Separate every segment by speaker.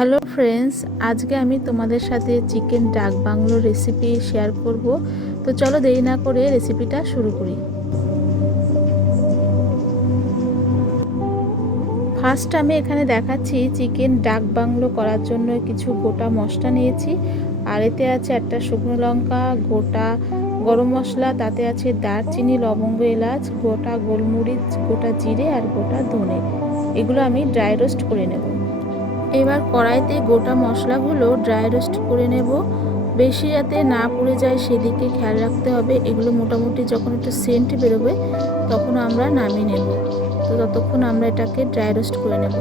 Speaker 1: Hello friends আজকে আমি তোমাদের সাথে চিকেন ডাক বাংলো রেসিপি শেয়ার করব। তো চলো দেরি না করে রেসিপিটা শুরু করি। ফার্স্ট আমি এখানে দেখাচ্ছি চিকেন ডাক বাংলো করার জন্য কিছু গোটা মশলা নিয়েছি। আর এতে আছে একটা শুকনো লঙ্কা, গোটা গরম মশলা, তাতে আছে দারচিনি, লবঙ্গ, এলাচ, গোটা গোলমরিচ, গোটা জিরে আর গোটা ধনে। এগুলো আমি ড্রাই রোস্ট করে নেব। এবার কড়াইতে গোটা মশলাগুলো ড্রাই রোস্ট করে নেব। বেশি যাতে না পুড়ে যায় সেদিকে খেয়াল রাখতে হবে। এগুলো মোটামুটি যখন একটু সেন্ট বেরোবে তখন আমরা নামিয়ে নেব। তো ততক্ষণ আমরা এটাকে ড্রাই রোস্ট করে নেব।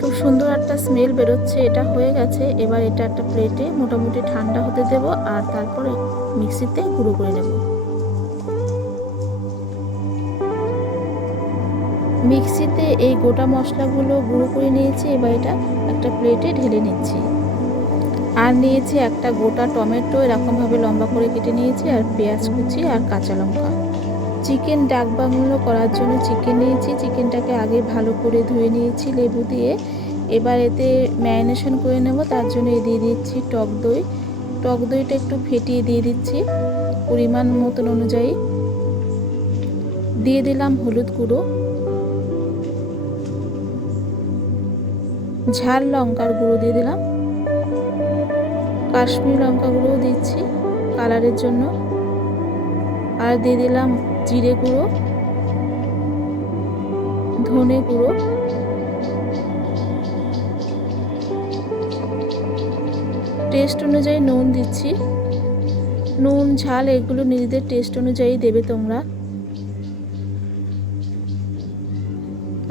Speaker 1: খুব সুন্দর একটা স্মেল বেরোচ্ছে, এটা হয়ে গেছে। এবার এটা একটা প্লেটে মোটামুটি ঠান্ডা হতে দেব আর তারপরে মিক্সিতে গুঁড়ো করে নেব। মিক্সিতে এই গোটা মশলাগুলো গুঁড়ো করে নিয়েছি, এবার এটা একটা প্লেটে ঢেলে নিচ্ছি। আর নিয়েছি একটা গোটা টমেটো, এরকমভাবে লম্বা করে কেটে নিয়েছি, আর পেঁয়াজ কুচি আর কাঁচা লঙ্কা। চিকেন ডাক বাংলো করার জন্য চিকেন নিয়েছি, চিকেনটাকে আগে ভালো করে ধুয়ে নিয়েছি, লেবু দিয়ে। এবার এতে ম্যারিনেশন করে নেব, তার জন্য দিয়ে দিচ্ছি টক দই। টক দইটা একটু ফেটিয়ে দিয়ে দিচ্ছি পরিমাণ মতন অনুযায়ী। দিয়ে দিলাম হলুদ গুঁড়ো। ঝাল লঙ্কার গুঁড়ো দিয়ে দিলাম। কাশ্মীর লঙ্কা গুঁড়োও দিচ্ছি কালারের জন্য। আর দিয়ে দিলাম জিরে গুঁড়ো, ধনে গুঁড়ো। টেস্ট অনুযায়ী নুন দিচ্ছি। নুন, ঝাল এগুলো নিজেদের টেস্ট অনুযায়ী দেবে তোমরা।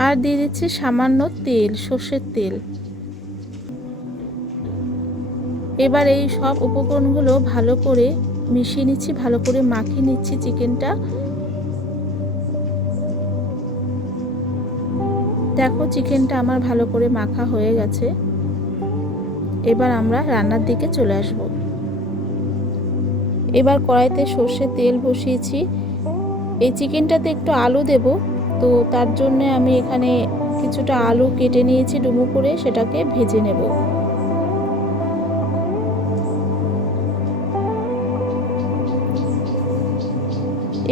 Speaker 1: আর দিয়ে দিচ্ছি সামান্য তেল, সর্ষের তেল। এবার এই সব উপকরণগুলো ভালো করে মিশিয়ে নিচ্ছি, ভালো করে মাখিয়ে নিচ্ছি চিকেনটা। দেখো চিকেনটা আমার ভালো করে মাখা হয়ে গেছে। এবার আমরা রান্নার দিকে চলে আসব। এবার কড়াইতে সর্ষে তেল বসিয়েছি। এই চিকেনটাতে একটু আলু দেব। তো তার জন্য আমি এখানে কিছুটা আলু কেটে নিয়েছি ডুমো করে, সেটাকে ভেজে নেব।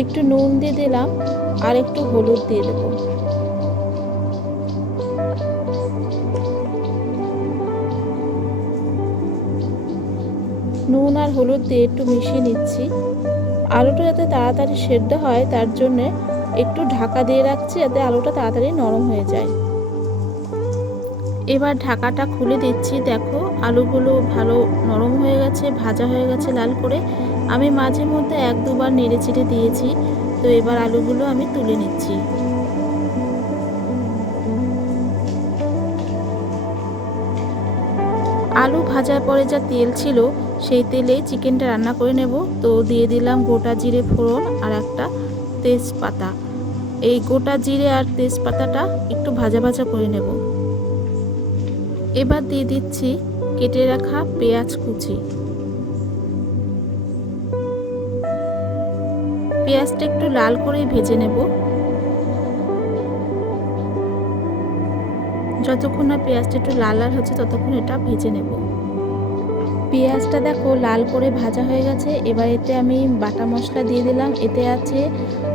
Speaker 1: একটু নুন দিয়ে দিলাম, আর একটু হলুদ দিয়ে দেব। নুন আর হলুদ দিয়ে একটু মিশিয়ে নিচ্ছি। আলুটা যাতে তাড়াতাড়ি সেদ্ধ হয়, তার জন্য একটু ঢাকা দিয়ে রাখছি যাতে আলুটা তাড়াতাড়ি নরম হয়ে যায়। এবার ঢাকাটা খুলে দিচ্ছি। দেখো, আলুগুলো ভালো নরম হয়ে গেছে, ভাজা হয়ে গেছে লাল করে। আমি মাঝে মধ্যে এক দুবার নেড়ে চেড়ে দিয়েছি। তো এবার আলুগুলো আমি তুলে নিচ্ছি। আলু ভাজার পরে যা তেল ছিল, সেই তেলে চিকেনটা রান্না করে নেব। তো দিয়ে দিলাম গোটা জিরে ফোড়ন আর একটা তেজপাতা। এই গোটা জিরে আর তেজপাতাটা একটু ভাজা ভাজা করে নেব। এবার দিয়ে দিচ্ছি কেটে রাখা পেঁয়াজ কুচি। পেঁয়াজটা একটু লাল করে ভেজে নেব। যতক্ষণ না পেঁয়াজটা একটু লাল লাল হচ্ছে, ততক্ষণ এটা ভেজে নেব। পেঁয়াজটা দেখো লাল করে ভাজা হয়ে গেছে। এবার এতে আমি বাটা মশলা দিয়ে দিলাম। এতে আছে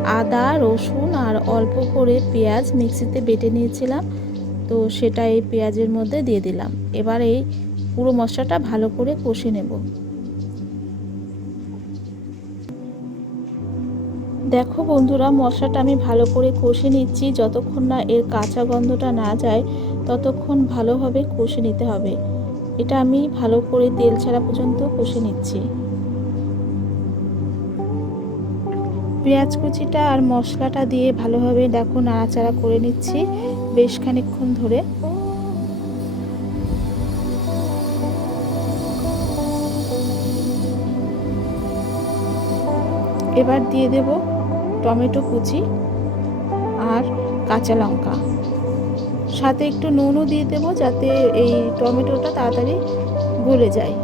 Speaker 1: আদা, রসুন আর অল্প করে পেঁয়াজ মিক্সিতে বেটে নিয়েছিলাম। তো সেটা এই পেঁয়াজের মধ্যে দিয়ে দিলাম। এবার এই পুরো মশলাটা ভালো করে কষে নেব। দেখো বন্ধুরা, মশলাটা আমি ভালো করে কষে নিচ্ছি। যতক্ষণ না এর কাঁচা গন্ধটা না যায়, ততক্ষণ ভালোভাবে কষে নিতে হবে। এটা আমি ভালো করে তেল ছাড়া পর্যন্ত কষে নিচ্ছি। পেঁয়াজ কুচিটা আর মশলাটা দিয়ে ভালোভাবে দেখো নাড়াচাড়া করে নিচ্ছি বেশ খানিক্ষণ ধরে। এবার দিয়ে দেব টমেটো কুচি আর কাঁচা লঙ্কা। সাথে একটু নুনও দিয়ে দেবো যাতে এই টমেটোটা তাড়াতাড়ি গলে যায়।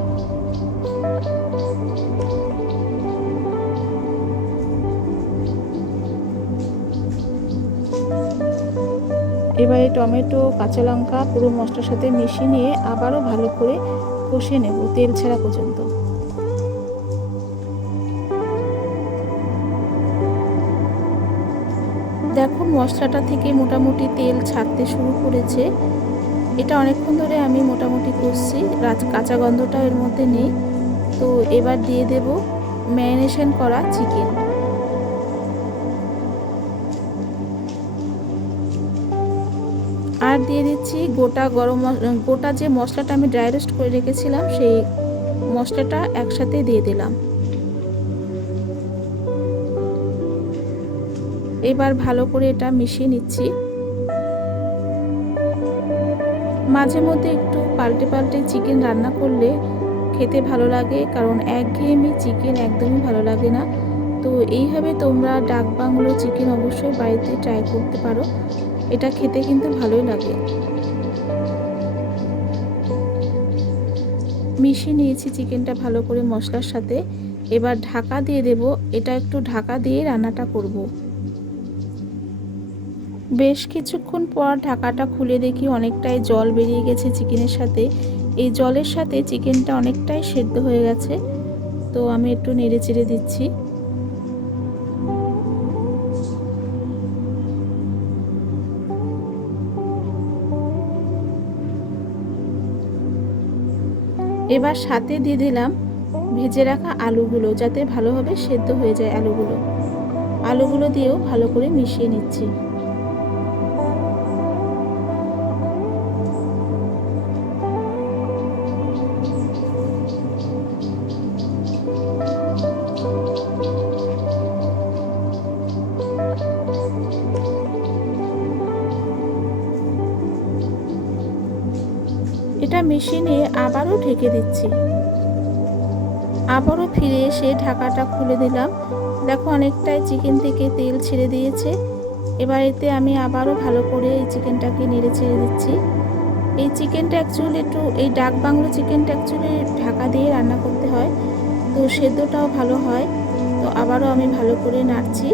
Speaker 1: এবারে টমেটো, কাঁচা লঙ্কা, পুরো মশলার সাথে মিশিয়ে নিয়ে আবারও ভালো করে কষে নেব তেল ছাড়া পর্যন্ত। দেখো মশলাটা থেকে মোটামুটি তেল ছাড়তে শুরু করেছে। এটা অনেকক্ষণ ধরে আমি মোটামুটি করছি রাজ কাঁচা গন্ধটা এর মধ্যে নেই। তো এবার দিয়ে দেব ম্যারিনেশন করা চিকেন। আর দিয়ে দিচ্ছি। গোটা গরম গোটা যে মশলাটা আমি ড্রাই রোস্ট করে রেখেছিলাম, সেই মশলাটা একসাথে দিয়ে দিলাম। এবার ভালো করে এটা মিশিয়ে নিচ্ছি। মাঝে মধ্যে একটু পাল্টে পাল্টে চিকেন রান্না করলে খেতে ভালো লাগে, কারণ একঘেয়েমি চিকেন একদমই ভালো লাগে না। তো এইভাবে তোমরা ডাক বাংলো চিকেন অবশ্যই বাড়িতে ট্রাই করতে পারো। এটা খেতে কিন্তু ভালোই লাগে। মিশিয়ে নিয়েছি চিকেনটা ভালো করে মশলার সাথে। এবার ঢাকা দিয়ে দেব, এটা একটু ঢাকা দিয়ে রান্নাটা করব। বেশ কিছুক্ষণ পর ঢাকাটা খুলে দেখি অনেকটাই জল বেরিয়ে গেছে চিকেনের সাথে। এই জলের সাথে চিকেনটা অনেকটাই সেদ্ধ হয়ে গেছে। তো আমি একটু নেড়ে চেড়ে দিচ্ছি। এবার সাথে দিয়ে দিলাম ভেজে রাখা আলুগুলো যাতে ভালোভাবে সেদ্ধ হয়ে যায় আলুগুলো। আলুগুলো দিয়েও ভালো করে মিশিয়ে নিচ্ছি। মিশিয়ে নিয়ে আবারও ঢেকে দিচ্ছি। আবারও ফিরে এসে ঢাকাটা খুলে দিলাম। দেখো অনেকটাই চিকেন থেকে তেল ছেড়ে দিয়েছে। এবার এতে আমি আবারও ভালো করে এই চিকেনটাকে নেড়ে ছেড়ে দিচ্ছি। এই চিকেনটা অ্যাকচুয়ালি একটু, এই ডাক বাংলো চিকেনটা অ্যাকচুয়ালি ঢাকা দিয়ে রান্না করতে হয়। তো সেদ্ধটাও ভালো হয়। তো আবারও আমি ভালো করে নাড়ছি।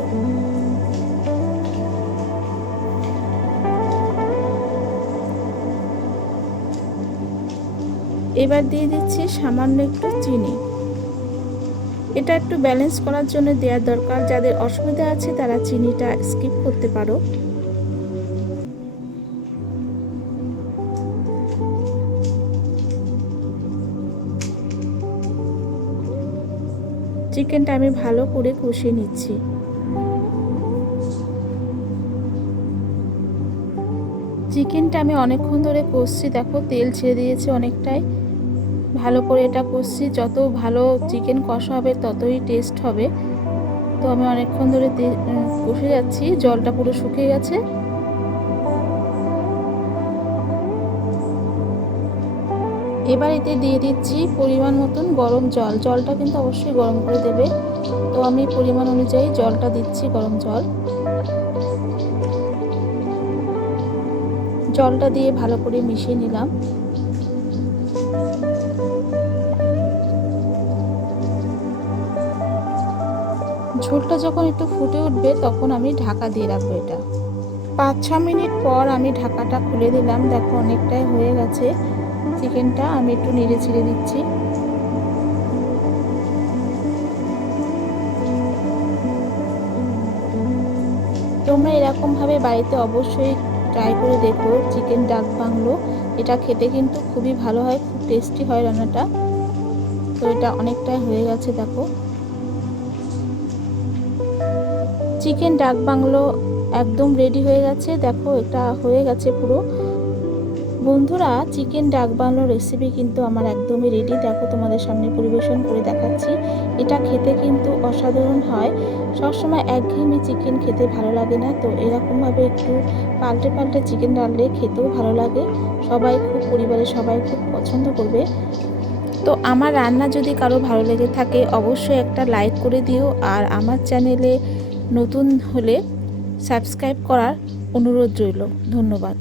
Speaker 1: এবার দিয়ে দিচ্ছি সামান্য একটু চিনি। এটা একটু ব্যালেন্স করার জন্য দেওয়ার দরকার। যাদের অসুবিধা আছে তারা চিনিটা স্কিপ করতে পারো। চিকেনটা আমি ভালো করে কষিয়ে নিচ্ছি। চিকেনটা আমি অনেকক্ষণ ধরে কষছি। দেখো তেল ছেড়ে দিয়েছে অনেকটাই। ভালো করে এটা কষছি। যত ভালো চিকেন কষা হবে, ততই টেস্ট হবে। তো আমি অনেকক্ষণ ধরে কষে যাচ্ছি। জলটা পুরো শুকিয়ে গেছে। এবার এতে দিয়ে দিচ্ছি পরিমাণ মতন গরম জল। জলটা কিন্তু অবশ্যই গরম করে দেবে। তো আমি পরিমাণ অনুযায়ী জলটা দিচ্ছি গরম জল। জলটা দিয়ে ভালো করে মিশিয়ে নিলাম। ঝোলটা যখন একটু ফুটে উঠবে, তখন আমি ঢাকা দিয়ে রাখব এটা। পাঁচ, ছ মিনিট পর আমি ঢাকাটা খুলে দিলাম। দেখো অনেকটাই হয়ে গেছে। চিকেনটা আমি একটু নেড়ে ছেড়ে দিচ্ছি। তোমরা এরকমভাবে বাড়িতে অবশ্যই ট্রাই করে দেখো চিকেন ডাক বাংলো। এটা খেতে কিন্তু খুবই ভালো হয়, খুব টেস্টি হয় রান্নাটা। তো এটা অনেকটাই হয়ে গেছে, দেখো। চিকেন ডাক বাংলো একদম রেডি হয়ে গেছে। দেখো, এটা হয়ে গেছে পুরো। বন্ধুরা, চিকেন ডাক বাংলোর রেসিপি কিন্তু আমার একদমই রেডি দেখো, তোমাদের সামনে পরিবেশন করে দেখাচ্ছি। এটা খেতে কিন্তু অসাধারণ হয়। সবসময় একঘেয়েমি চিকেন খেতে ভালো লাগে না। তো এরকমভাবে একটু পাল্টে পাল্টে চিকেন রানলে খেতেও ভালো লাগে। সবাই খুব, পরিবারের সবাই খুব পছন্দ করবে। তো আমার রান্না যদি কারও ভালো লেগে থাকে, অবশ্যই একটা লাইক করে দিও। আর আমার চ্যানেলে নতুন হলে সাবস্ক্রাইব করার অনুরোধ রইল। ধন্যবাদ।